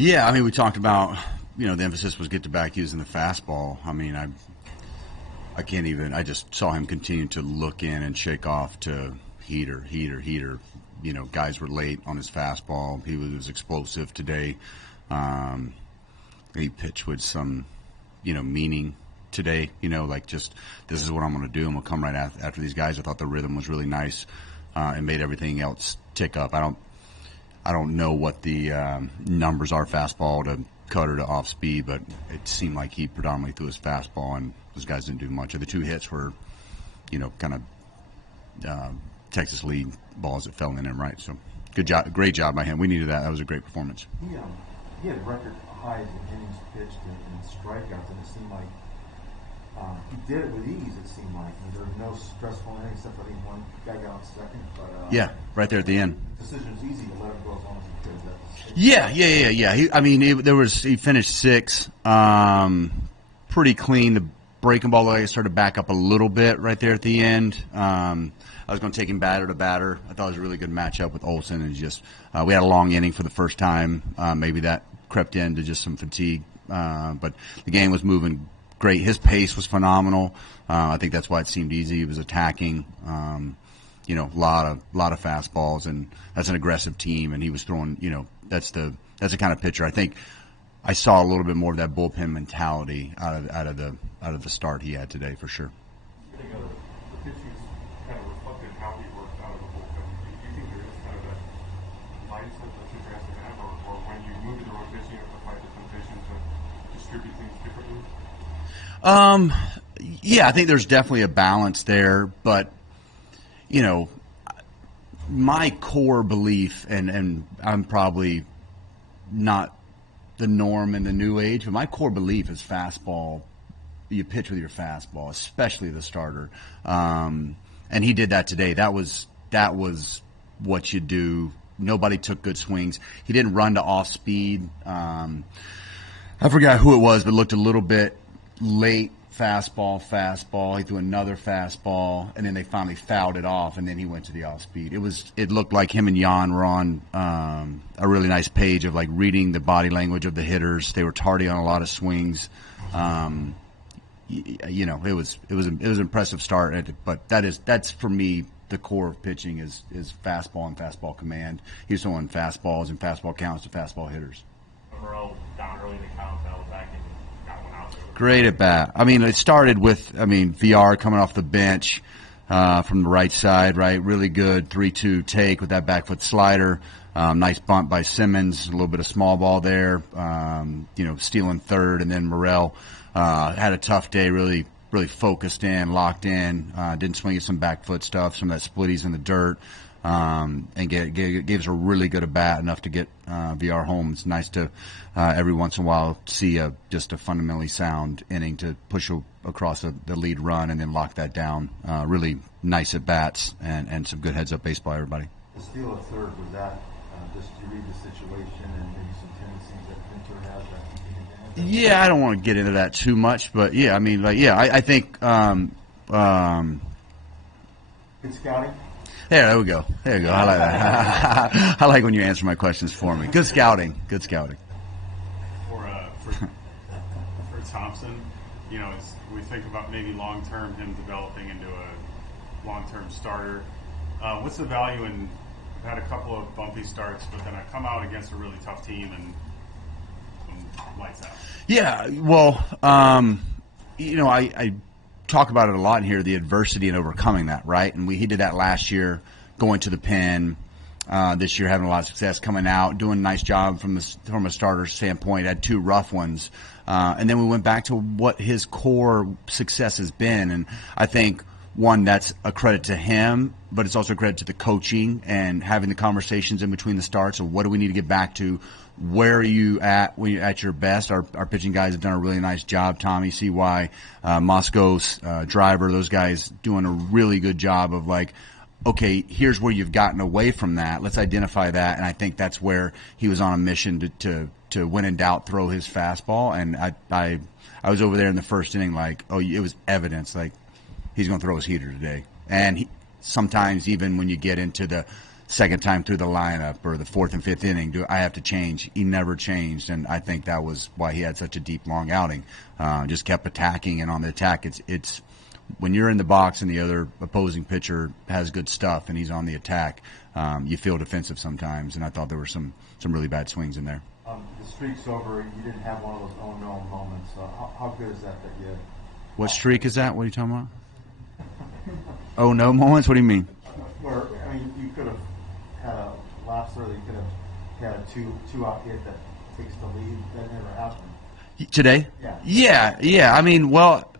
Yeah, I mean, we talked about, the emphasis was get to back using the fastball. I mean, I can't even, I just saw him continue to look in and shake off to heater. Guys were late on his fastball. He was explosive today. He pitched with some, meaning today, like just this is what I'm going to do. I'm going to come right after these guys. I thought the rhythm was really nice and made everything else tick up. I don't know what the numbers are fastball to cutter to off speed, but it seemed like he predominantly threw his fastball, and those guys didn't do much. The two hits were, kind of Texas lead balls that fell in him, right? So good job, great job by him. We needed that. That was a great performance. He had record highs in innings pitched and strikeouts, and it seemed like he did it with ease. It seemed like there was no stressful innings except for I think one guy got on second. But yeah, right there at the end. The decision was easy to let him go as long as he could. Yeah. He finished sixth, pretty clean. The breaking ball started to back up a little bit right there at the end. I was going to take him batter to batter. I thought it was a really good matchup with Olsen, and just we had a long inning for the first time. Maybe that crept into just some fatigue, but the game was moving great. His pace was phenomenal. I think that's why it seemed easy. He was attacking. A lot of fastballs, and that's an aggressive team. And he was throwing. That's the kind of pitcher. I think I saw a little bit more of that bullpen mentality out of the start he had today for sure. I think the pitching kind of reflected how he worked out of the bullpen. Do you think there is kind of that mindset that pitcher has to have, or when you move into rotation, you have to find the temptation to distribute things differently? Yeah, I think there's definitely a balance there, but my core belief, and I'm probably not the norm in the new age, but my core belief is fastball. You pitch with your fastball, especially the starter, and he did that today. That was what you do. Nobody took good swings. He didn't run to off speed. I forgot who it was, but looked a little bit late. Fastball. He threw another fastball, and then they finally fouled it off, and then he went to the off speed. It looked like him and Jan were on a really nice page of like reading the body language of the hitters. They were tardy on a lot of swings. It was an impressive start, but that's for me the core of pitching is fastball and fastball command. He's throwing fastballs and fastball counts to fastball hitters. Monroe down early in the count, fell back and got one out there. Great at bat. I mean, it started with VR coming off the bench from the right side, right? Really good 3-2 take with that back foot slider. Nice bunt by Simmons, a little bit of small ball there. Stealing third, and then Morrell had a tough day. Really focused in, locked in. Didn't swing at some back foot stuff, some of that splitties in the dirt. And gave us a really good at bat, enough to get VR home. It's nice to every once in a while see just a fundamentally sound inning to push across the lead run and then lock that down. Really nice at bats and some good heads up baseball, everybody. The steal of third, was that just you read the situation and maybe some tendencies that Winter has that you can advantage? Yeah, I don't want to get into that too much, but yeah, I think. Good scouting. There we go. There you go. I like that. I like when you answer my questions for me. Good scouting. Good scouting. For Thompson, as we think about maybe long term him developing into a long term starter, what's the value in? I've had a couple of bumpy starts, but then I come out against a really tough team and lights out. Yeah. Well, I talk about it a lot in here, the adversity and overcoming that, right? And he did that last year, going to the pen. This year, having a lot of success coming out, doing a nice job from a starter standpoint. Had two rough ones, and then we went back to what his core success has been. And I think one, that's a credit to him, but it's also a credit to the coaching and having the conversations in between the starts of what do we need to get back to. Where are you at when you're at your best? Our pitching guys have done a really nice job. Tommy, CY, Moscow's Driver, those guys doing a really good job of like, okay, here's where you've gotten away from that. Let's identify that. And I think that's where he was on a mission to when in doubt, throw his fastball. And I was over there in the first inning like, oh, it was evidence like he's going to throw his heater today. And sometimes even when you get into the second time through the lineup or the fourth and fifth inning, do I have to change? He never changed, and I think that was why he had such a deep, long outing. Just kept attacking, and on the attack, it's when you're in the box and the other opposing pitcher has good stuff and he's on the attack, you feel defensive sometimes, and I thought there were some really bad swings in there. The streak's over. You didn't have one of those oh no moments. How good is that you? What streak is that? What are you talking about? Oh no moments? What do you mean? Where, I mean, you could have had a lapse early. You could have had a two out hit that takes the lead. That never happened. Today? Yeah. I mean, well,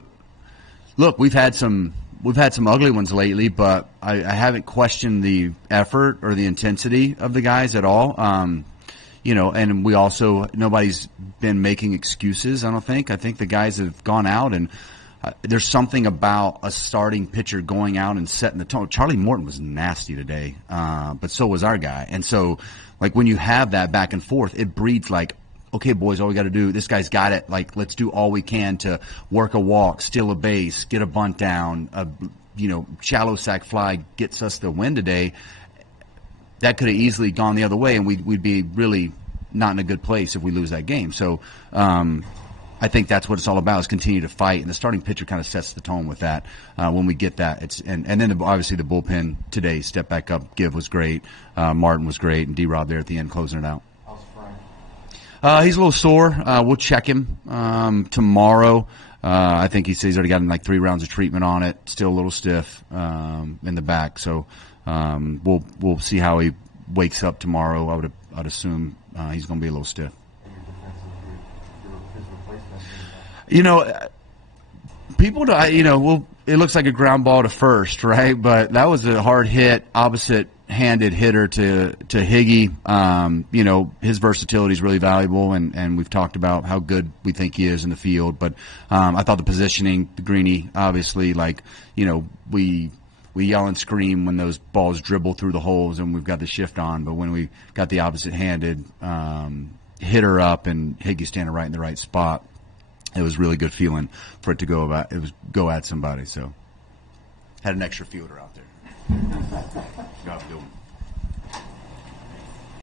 look, we've had some ugly ones lately, but I haven't questioned the effort or the intensity of the guys at all. And we also, nobody's been making excuses, I don't think. I think the guys have gone out, and there's something about a starting pitcher going out and setting the tone. Charlie Morton was nasty today, but so was our guy. And so, like, when you have that back and forth, it breeds like, okay, boys, all we got to do, this guy's got it. Like, let's do all we can to work a walk, steal a base, get a bunt down, shallow sack fly gets us the win today. That could have easily gone the other way, and we'd be really not in a good place if we lose that game. So I think that's what it's all about, is continue to fight, and the starting pitcher kind of sets the tone with that. When we get that, and then obviously the bullpen today, step back up, Give was great, Martin was great, and D-Rob there at the end closing it out. How's Frank? He's a little sore. We'll check him tomorrow. I think he says he's already gotten like 3 rounds of treatment on it. Still a little stiff in the back, so we'll see how he wakes up tomorrow. I'd assume he's going to be a little stiff. People, it looks like a ground ball to first, right? But that was a hard hit, opposite-handed hitter to Higgy. His versatility is really valuable, and we've talked about how good we think he is in the field. But I thought the positioning, the Greeny, obviously, we yell and scream when those balls dribble through the holes and we've got the shift on. But when we got the opposite-handed hitter up and Higgy standing right in the right spot, it was really good feeling for it to go at somebody. So had an extra fielder out there. Job doing.